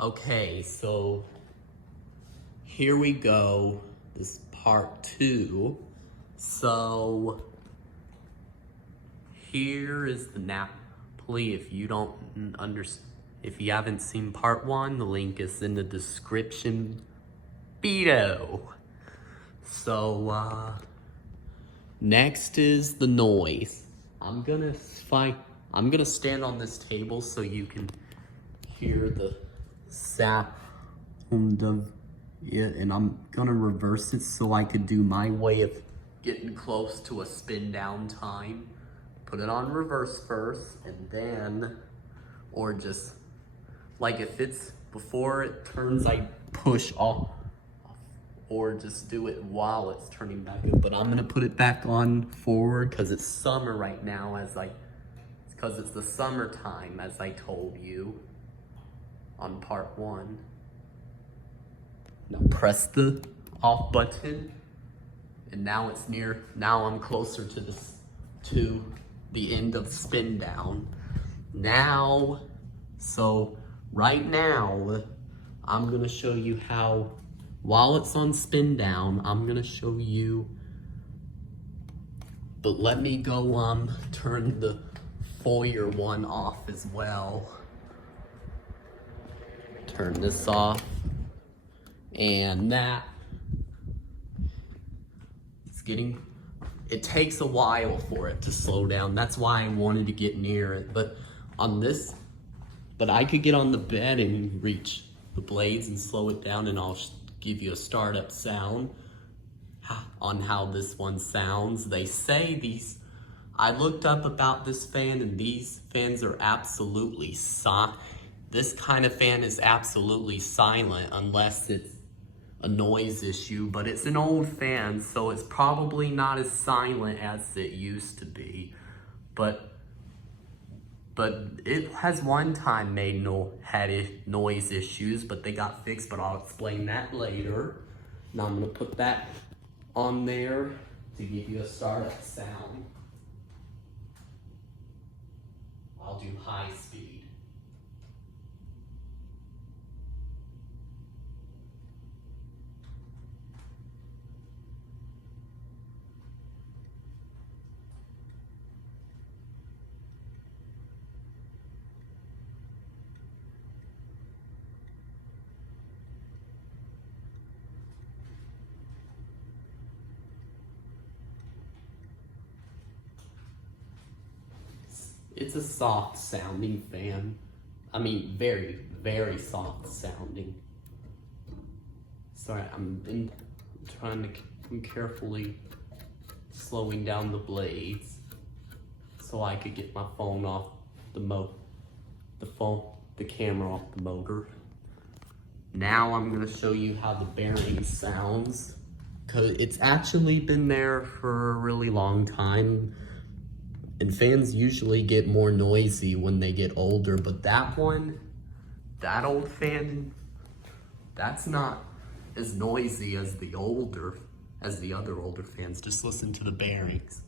Okay, so here we go. This part 2. So here is the Napoli. If you don't if you haven't seen part 1, the link is in the description below. So next is the noise. I'm gonna stand on this table so you can hear the sound of it, and I'm gonna reverse it so I could do my way of getting close to a spin down time. Put it on reverse first, and then, or just, like if it's before it turns, I push off, or just do it while it's turning back up. But I'm gonna put it back on forward because it's summer right now, because it's the summertime, as I told you on part 1. Now press the off button, and now I'm closer to the end of spin down. Now, so right now, I'm gonna show you how, while it's on spin down, I'm gonna show you, but let me go turn the foyer one off as well. Turn this off, and that, it takes a while for it to slow down. That's why I wanted to get near it, but I could get on the bed and reach the blades and slow it down, and I'll give you a startup sound on how this one sounds. They say I looked up about this fan, and these fans are absolutely this kind of fan is absolutely silent unless it's a noise issue, but it's an old fan, so it's probably not as silent as it used to be. But it has one time had noise issues, but they got fixed, but I'll explain that later. Now I'm gonna put that on there to give you a startup sound. I'll do high speed. It's a soft sounding fan. I mean, very, very soft sounding. Sorry, I'm carefully slowing down the blades so I could get my phone off the camera off the motor. Now I'm gonna show you how the bearing sounds, because it's actually been there for a really long time. And fans usually get more noisy when they get older, but that old fan, that's not as noisy as the other older fans. Just listen to the bearings.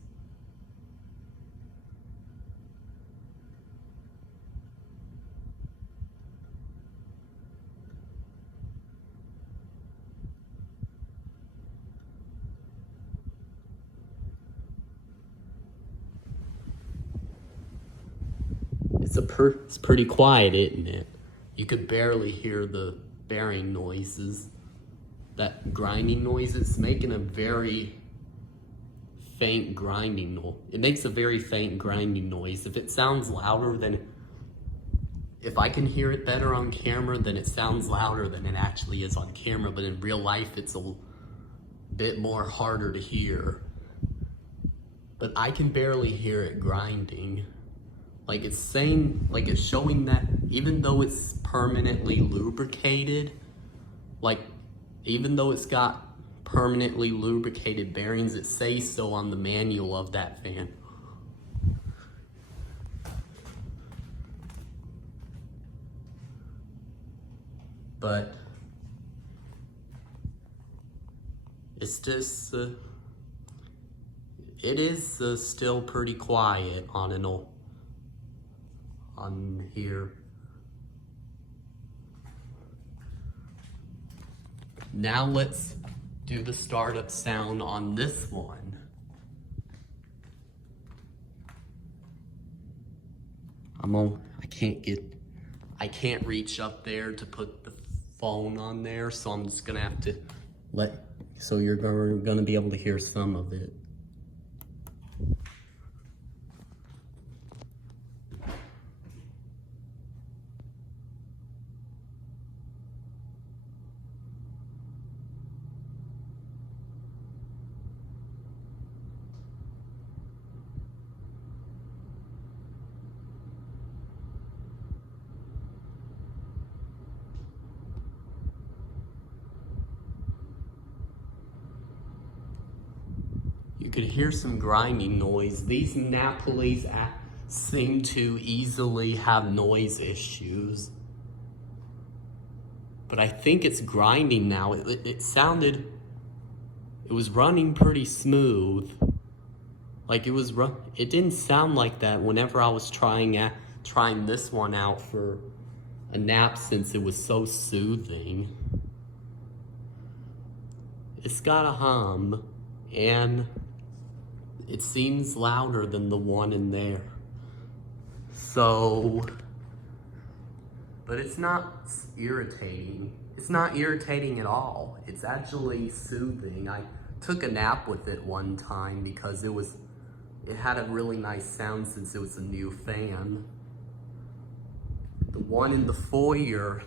It's pretty quiet, isn't it? You could barely hear the bearing noises. That grinding noise, it's making a very faint grinding noise. It makes a very faint grinding noise. If it sounds louder if I can hear it better on camera, then it sounds louder than it actually is on camera, but in real life, it's a bit more harder to hear. But I can barely hear it grinding. Like it's showing that even though it's permanently lubricated, even though it's got permanently lubricated bearings, it says so on the manual of that fan. But it's just, it is still pretty quiet on here. Now let's do the startup sound on this one. I can't reach up there to put the phone on there, so I'm just gonna have to so you're gonna be able to hear some of it. You could hear some grinding noise. These Napolis seem to easily have noise issues. But I think it's grinding now. It was running pretty smooth. Like it didn't sound like that whenever I was trying this one out for a nap, since it was so soothing. It's got a hum, and it seems louder than the one in there. So, but it's not irritating. It's not irritating at all. It's actually soothing. I took a nap with it one time because it had a really nice sound since it was a new fan. The one in the foyer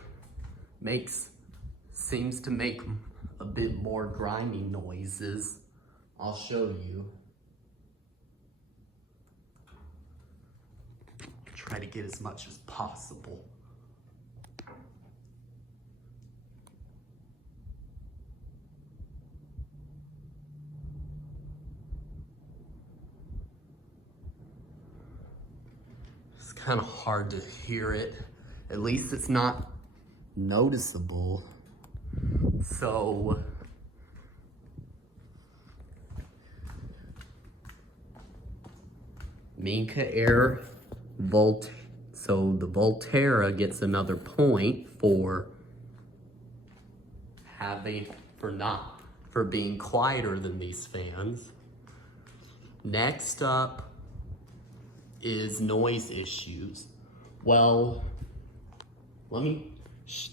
seems to make a bit more grinding noises. I'll show you. Try to get as much as possible. It's kind of hard to hear it. At least it's not noticeable. So, minka aire so the Volterra gets another point for being quieter than these fans. Next up is noise issues. Well, let me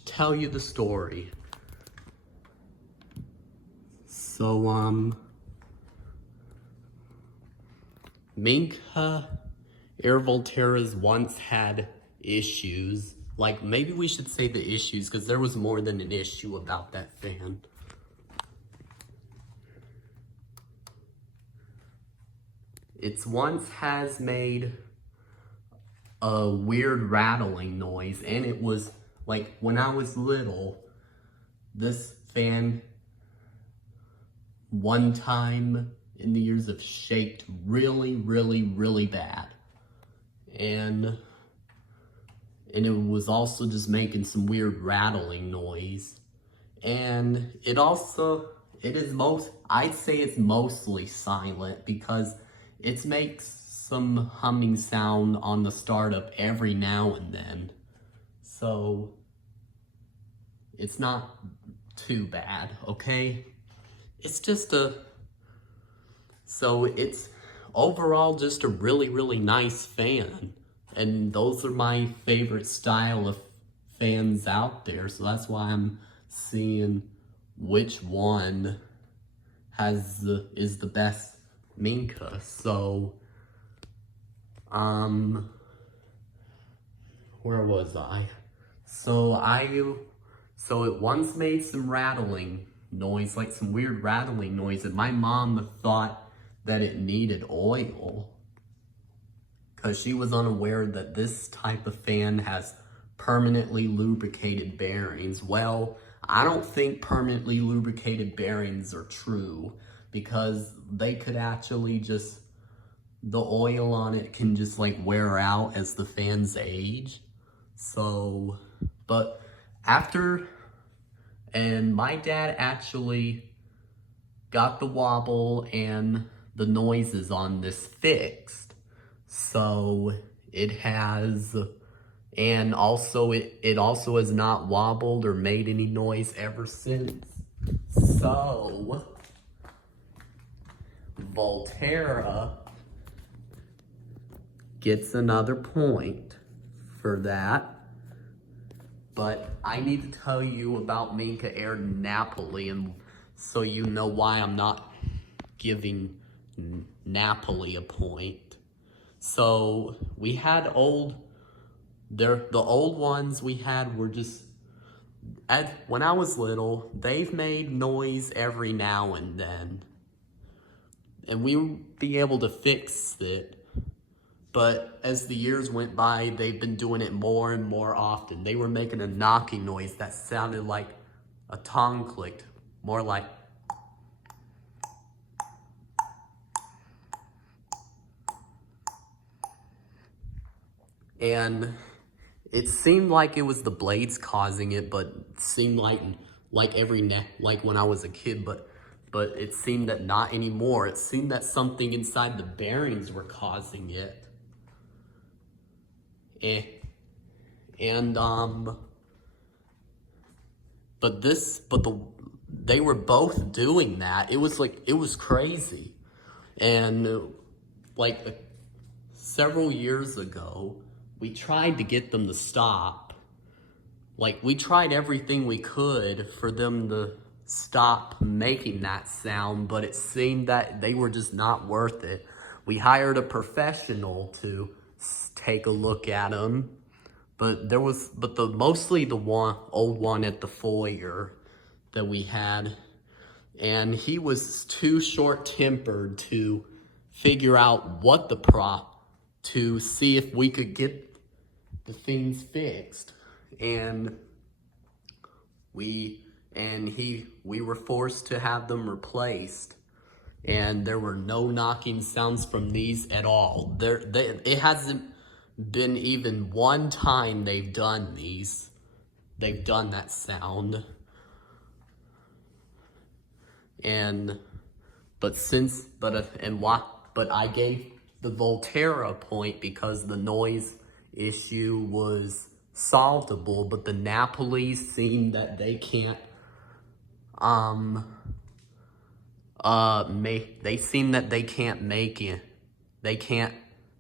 tell you the story. So, minka aire Volterras once had issues. Like, maybe we should say the issues, because there was more than an issue about that fan. It once has made a weird rattling noise, and it was like, when I was little, this fan one time in the years have shaked really, really, really bad. And it was also just making some weird rattling noise. And I'd say it's mostly silent, because it makes some humming sound on the startup every now and then. So it's not too bad, okay? It's overall just a really, really nice fan. And those are my favorite style of fans out there. So that's why I'm seeing which one is the best minka. So, where was I? So it once made some rattling noise, like some weird rattling noise, and my mom thought that it needed oil, because she was unaware that this type of fan has permanently lubricated bearings. Well, I don't think permanently lubricated bearings are true, because they could actually the oil on it can just like wear out as the fans age. So, and my dad actually got the wobble and the noises on this fixed. So it has, and also it also has not wobbled or made any noise ever since. So, Volterra gets another point for that. But I need to tell you about Minka Air Napoli, and so you know why I'm not giving Napoli a point. So we had the old ones we had were just, when I was little, they've made noise every now and then. And we would be able to fix it. But as the years went by, they've been doing it more and more often. They were making a knocking noise that sounded like a tongue clicked, more like. And it seemed like it was the blades causing it, but it seemed like like when I was a kid, but it seemed that not anymore. It seemed that something inside the bearings were causing it. They were both doing that. It was crazy. And like several years ago, we tried to get them to stop. Like, we tried everything we could for them to stop making that sound, but it seemed that they were just not worth it. We hired a professional to take a look at them, but mostly the old one at the foyer that we had, and he was too short-tempered to figure out what to see if we could get the things fixed. And we were forced to have them replaced, and there were no knocking sounds from these at all. It hasn't been even one time they've done that sound. But I gave the Volterra a point because the noise issue was solvable, but the Napoli seem that they can't they seem that they can't make it.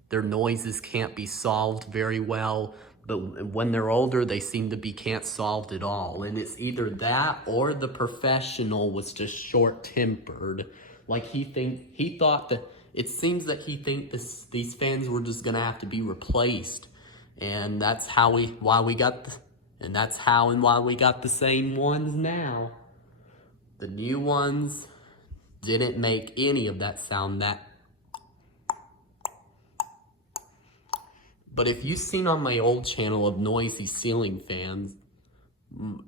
Their noises can't be solved very well, but when they're older, they seem to be can't solved at all. And it's either that or the professional was just short-tempered. Like he thought that, it seems that he thinks these fans were just gonna have to be replaced. And that's why we got the same ones now. The new ones didn't make any of that sound. But if you've seen on my old channel of noisy ceiling fans,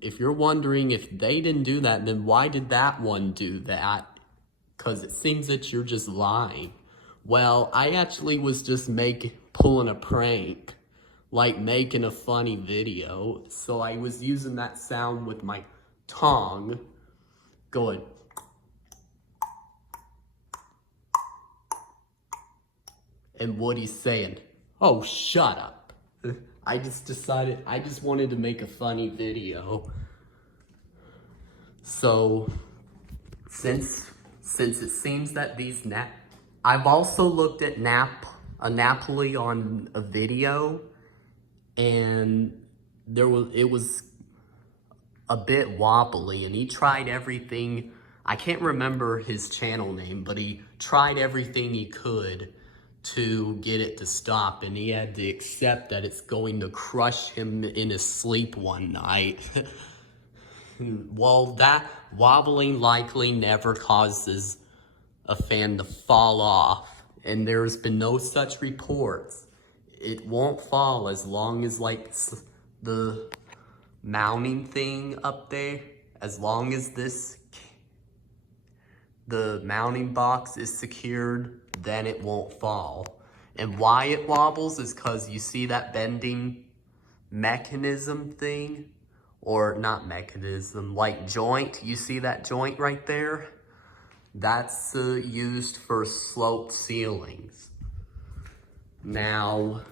if you're wondering if they didn't do that, then why did that one do that? Because it seems that you're just lying. Well, I actually was just pulling a prank, like making a funny video. So I was using that sound with my tongue, going. And Woody's saying, "Oh, shut up." I just wanted to make a funny video. So, since it seems that I've also looked at a Napoli on a video, and it was a bit wobbly, and he tried everything. I can't remember his channel name, but he tried everything he could to get it to stop, and he had to accept that it's going to crush him in his sleep one night. Well, that wobbling likely never causes a fan to fall off, and there's been no such reports. It won't fall as long as the mounting thing up there, as long as the mounting box is secured, then it won't fall. And why it wobbles is because you see that bending mechanism thing, or not mechanism, like joint. You see that joint right there? That's used for sloped ceilings. Now,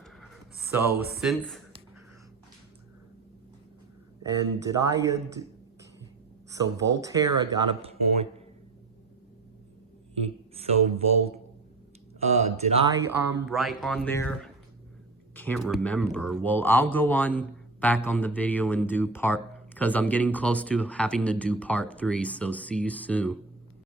so So Voltaire, I got a point. So did I write on there? Can't remember. Well, I'll go on back on the video and do because I'm getting close to having to do part 3, so see you soon.